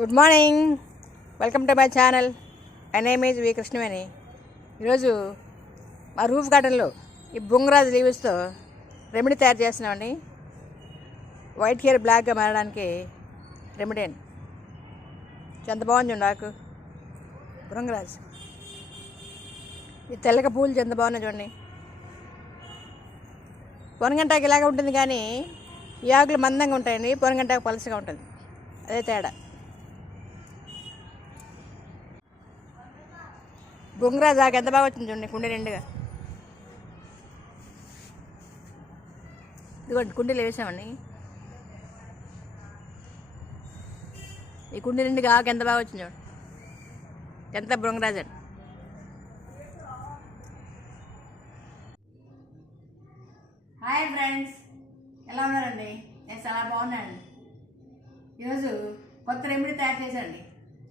Good morning. Welcome to my channel. My name is V Krishnaveni. ఈరోజు మా roof గార్డెన్లో ఈ బొంగరాజు లీవ్స్తో రెమెడీ తయారు చేస్తున్నామండి. వైట్ హెయిర్ బ్లాక్గా మారడానికి రెమెడీ అండి. ఎంత బాగుంది చూడండి ఆకు. బృంగరాజ్. ఈ తెల్లక పూలు ఎంత బాగున్నాయి చూడండి. పొనగంటాకి ఇలాగే ఉంటుంది కానీ ఈ ఆకులు మందంగా ఉంటాయండి. పొనగంటాకు పలసగా ఉంటుంది. అదే తేడా. బొంగరాజు ఎంత బాగా వచ్చింది చూడండి కుండీ నిండుగా ఇదిగోండి కుండీలు వేసామండి. ఈ కుండీ నిండుగా ఎంత బాగా వచ్చింది చూడండి. ఎంత బృంగరాజు అండి హాయ్ ఫ్రెండ్స్ ఎలా ఉన్నారండి? నేను చాలా బాగున్నాను ఈరోజు కొత్త రెమెడీ తయారు చేశానండి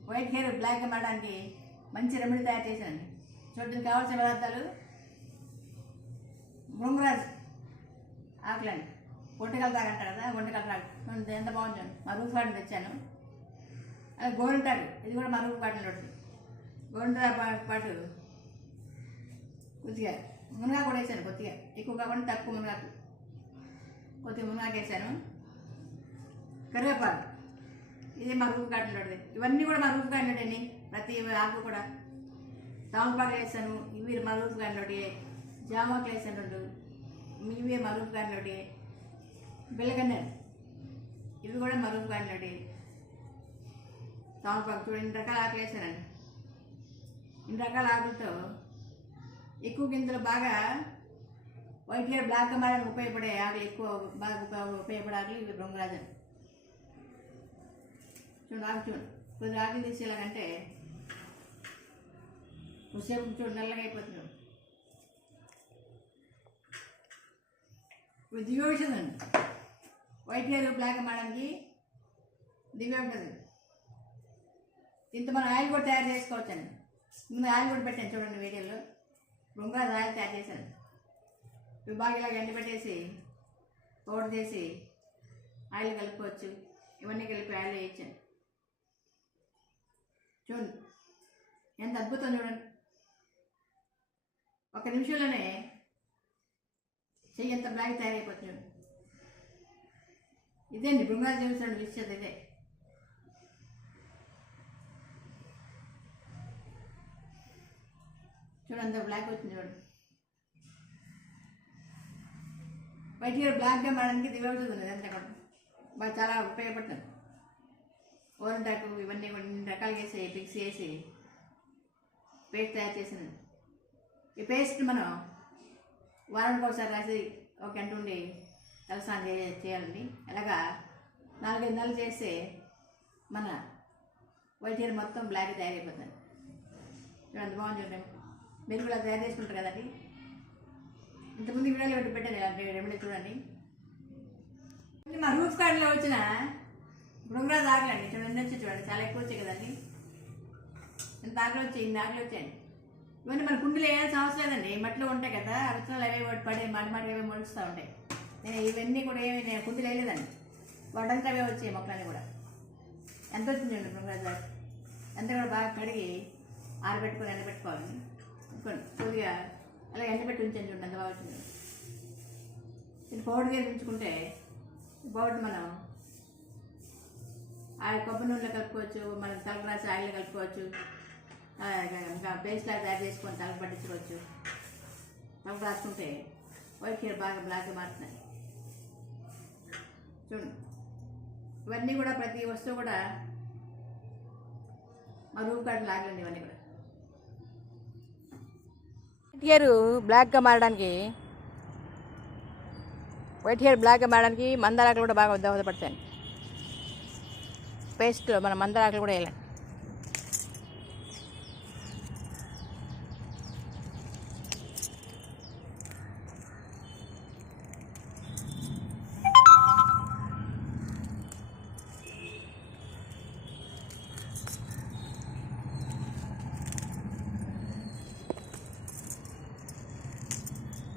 వైట్ హెయిర్ బ్లాక్ మారడానికి మంచి రెమెడీ తయారు చేశానండి చూడడానికి కావాల్సిన పదార్థాలు బృంగరాజ్ ఆకులండి ఒంటికలు తాగంటారు కదా ఒంటికలు తాగు. ఎంత బాగుంటుంది మా రూఫ్ గార్డెన్ తెచ్చాను. అది గోరింటాడు ఇది కూడా మా రూఫ్ గార్డెన్లో ఉంటుంది. గోరింటా పాటు కొద్దిగా మునగా కూడా వేసాను కొద్దిగా. ఎక్కువ కాకుండా తక్కువ మునగాకు. కొద్దిగా మునగాకు వేసాను. కరివేపాకు ఇది మా రూపు గార్డెన్లోది ఇవన్నీ కూడా మా రూపు అండి. ప్రతి ఆకు కూడా. తమలపాకు వేసాను ఇవి మా గారిలోటి గార్డెన్లోటి జామాకు వేసాను రెండు. ఇవి మా రూపు ఇవి కూడా మా గారిలోటి గార్డెన్లోటి తమలపాకు చూడండి ఇన్ని రకాల ఆకులు వేసానండి ఇన్ని రకాల ఆకులతో ఎక్కువ గింజలు బాగా వైట్ హెయిర్ బ్లాక్ మారే ఉపయోగపడే ఆకులు ఎక్కువ బాగా ఉపయోగపడే ఆకులు ఇవి బొంగరాజన్. చూడండి ఆకు చూడండి. కొద్ది ఆకులు తీసేలాగంటే కొద్దిసేపు చూడు నల్లగా అయిపోతున్నాడు ఇప్పుడు దివ్య ఔషధం వైట్ హెయిర్ బ్లాక్ మేడంకి దివ్య ఉంటుంది ఇంత మనం ఆయిల్ కూడా తయారు చేసుకోవచ్చండి. ముందు ఆయిల్ కూడా పెట్టాను చూడండి వీడియోలో. బొంగరాజు ఆయిల్ తయారు చేశాను. ఇవి బాగా ఇలా ఎండబెట్టేసి పౌడర్ చేసి ఆయిల్ కలుపుకోవచ్చు. ఇవన్నీ కలిపి ఆయిల్ వేయించాను చూడండి. ఎంత అద్భుతం చూడండి. ఒక నిమిషంలోనే చెయ్యి ఎంత బ్లాక్ తయారైపోతుంది ఇదే అండి బృంగాలు విషయం ఇదే. చూడండి అంత బ్లాక్ వచ్చింది చూడు. వైట్ బ్లాక్గా మారడానికి దివ్యవుతుంది ఉంది అంతా కూడా బాగా చాలా ఉపయోగపడుతుంది. ఓరంటాకు ఇవన్నీ కొన్ని రకాలుగా వేసి ఫిక్స్ చేసి పేస్ట్ తయారు చేసింది ఈ పేస్ట్ మనం వారానికి ఒకసారి రాసి ఒక గంట ఉండి తలస్నానం చే చేయాలండి. అలాగా నాలుగైదు నెలలు చేస్తే మన వైట్ హెయిర్ మొత్తం బ్లాక్ తయారైపోతుంది. చూడండి బాగుంది చూడండి. మీరు కూడా తయారు చేసుకుంటారు కదండి. ఇంతకుముందు వీడియోలో ఒకటి పెట్టాను ఇలాంటి రెమెడీ చూడండి. మా రూఫ్ కార్డులో వచ్చిన బృంగరాజు ఆకులండి. చూడండి వచ్చి చూడండి. చాలా ఎక్కువ వచ్చాయి కదండి. ఇంత దాకలు వచ్చాయి? ఇన్ని దాకలు వచ్చాయండి. ఇవన్నీ మన కుండీలో వేయాల్సిన అవసరం లేదండి. మట్లో ఉంటాయి కదా విత్తనాలు అవే పడే మాటి మాటి అవే మొలుస్తూ ఉంటాయి. నేను ఇవన్నీ కూడా ఏమి నేను కుండీలు వేయలేదండి. వాటంతా అవే వచ్చాయి మొక్కలన్నీ కూడా. ఎంత వచ్చిందండి బృంగరాజు ఎంత కూడా బాగా కడిగి ఆరబెట్టుకొని ఎండబెట్టుకోవాలి. అనుకోండి కొద్దిగా అలా ఎండబెట్టి ఉంచండి చూడండి ఎంత బాగా వచ్చింది. ఇది పౌడర్ వేసి ఉంచుకుంటే పౌడర్ మనం ఆ కొబ్బరి నూనెలో కలుపుకోవచ్చు మనం తలకు రాసి ఆయిల్ కలుపుకోవచ్చు. పేస్ట్ లాగా తయారు చేసుకొని తలకు పట్టించుకోవచ్చు. తలకు రాసుకుంటే వైట్ హెయిర్ బాగా బ్లాక్ మారుతున్నాయి. చూడండి. ఇవన్నీ కూడా ప్రతి వస్తువు కూడా మా రూమ్ కార్డు లాగండి ఇవన్నీ కూడా. వైట్ హెయిర్ బ్లాక్గా మారడానికి వైట్ హెయిర్ బ్లాక్గా మారడానికి మందారాకులు కూడా బాగా దోహదపడతాయి పేస్ట్లో మన మందారాకులు కూడా వేయాలండి.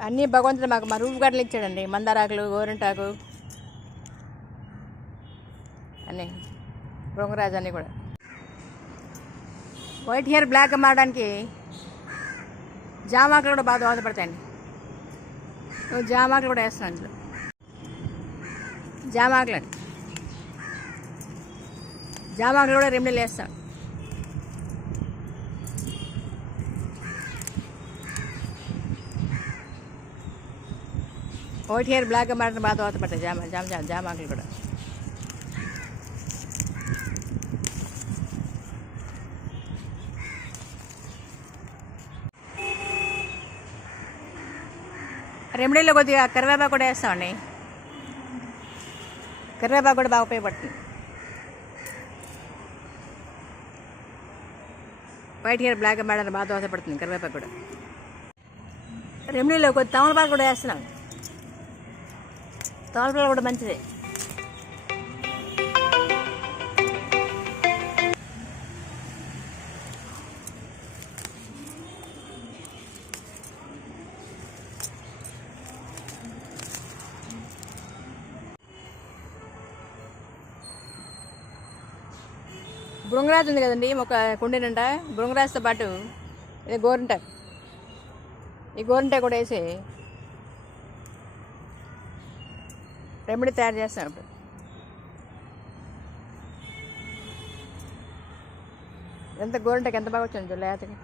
అన్నీ భగవంతుడు మాకు మా రూపు గడ్డలు ఇచ్చాడండి. మందారాకులు గోరింటాకు అన్నీ. భృంగరాజు అన్నీ కూడా. వైట్ హెయిర్ బ్లాక్ మారడానికి జామాకులు కూడా బాగా దోహదపడతాయండి. నువ్వు జామాకులు కూడా వేస్తాను అందులో. జామాకులు అండి. జామాకులు కూడా రెమెడీలు వేస్తాను వైట్ హెయిర్ బ్లాక్ మారడం బాగా దోహదపడతాయి జామ జామ జామ జామాకులు కూడా రెమెడీలో కొద్దిగా కరివేపాకు కూడా వేస్తామండి కరివేపాకు కూడా బాగా ఉపయోగపడుతుంది వైట్ హెయిర్ బ్లాక్ మేడం బాగా దోహదపడుతుంది కరివేపాకు కూడా రెమెడీలో కొద్ది తమలపాకు కూడా వేస్తున్నాం తమలపాకు కూడా మంచిదే. బృంగరాజు ఉంది కదండి ఒక కుండీనంట. బృంగరాజుతో పాటు ఇది గోరింటాకు ఈ గోరింటాకు కూడా వేసి రెమెడీ తయారు చేస్తాం ఇప్పుడు. ఎంత గోరింటాకు ఎంత బాగా వచ్చింది లేతకి.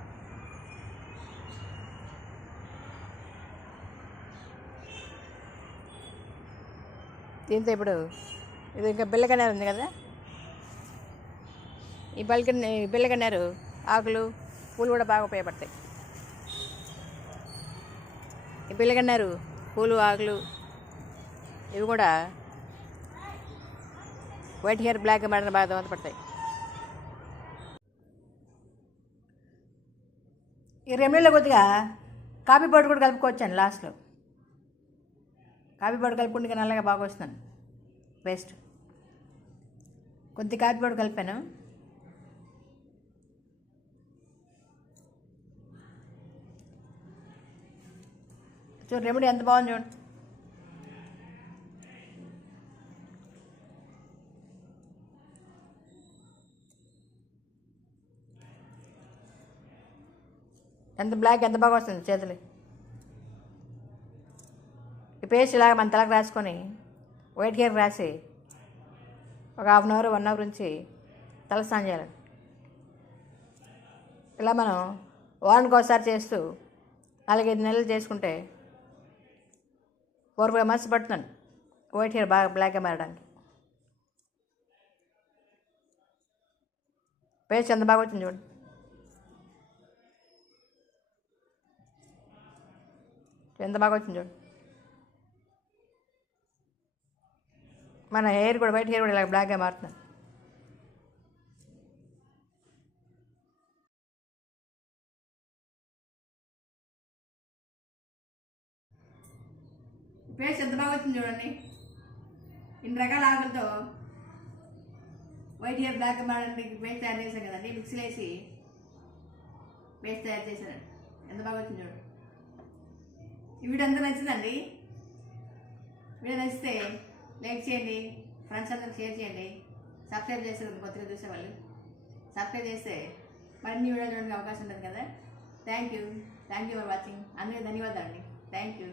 దీంతో ఇప్పుడు ఇది ఇంకా బిల్లకనేది ఉంది కదా? ఈ బల్కి బిల్లగన్నారు ఆకులు పూలు కూడా బాగా ఉపయోగపడతాయి. ఈ బిల్లగన్నారు పూలు ఆకులు ఇవి కూడా వైట్ హెయిర్ బ్లాక్ మేడం బాగా దోహదపడతాయి ఈ రెమెడీలో కొద్దిగా కాఫీ పౌడర్ కూడా కలుపుకోవచ్చాను లాస్ట్లో. కాఫీ పౌడర్ కలుపుకుంటే నల్లగా బాగా వస్తున్నాను పేస్ట్. కొద్ది కాఫీ పౌడర్ కలిపాను. చూడు రెమెడీ ఎంత బాగుంది చూడండి ఎంత బ్లాక్ ఎంత బాగా వస్తుంది చేతులు? ఈ పేస్ట్ ఇలాగ మన తలకు రాసుకొని వైట్ హెయిర్ రాసి ఒక half an hour one hour నుంచి తల స్నానం చేయాలి. ఇలా మనం వారానికి ఒకసారి చేస్తూ నాలుగైదు నెలలు చేసుకుంటే ఫోర్ ఫైవ్ మంత్స్ పడుతున్నాను వైట్ హెయిర్ బాగా బ్లాక్గా మారడానికి. పేస్ట్ ఎంత బాగా వచ్చింది చూడండి ఎంత బాగా వచ్చింది చూడు. మన హెయిర్ కూడా వైట్ హెయిర్ కూడా ఇలా బ్లాక్గా మారుతుంది. పేస్ట్ ఎంత బాగా వచ్చింది చూడండి. ఇన్ని రకాల ఆకులతో వైట్ హెయిర్ బ్లాక్ మాడడానికి పేస్ట్ తయారు చేశాను కదండి. మిక్సీలో వేసి పేస్ట్ తయారు చేశాను ఎంత బాగా వచ్చింది చూడండి వీడియో నచ్చిందండి. వీడియో నచ్చితే లైక్ చేయండి ఫ్రెండ్స్ అందరికి షేర్ చేయండి. సబ్స్క్రైబ్ చేస్తారు కొత్తగా చూసేవాళ్ళు సబ్స్క్రైబ్ చేస్తే మరిన్ని వీడియో చూడడానికి అవకాశం ఉంటుంది కదా. Thank you thank you for watching అందరికీ ధన్యవాదాలు అండి. Thank you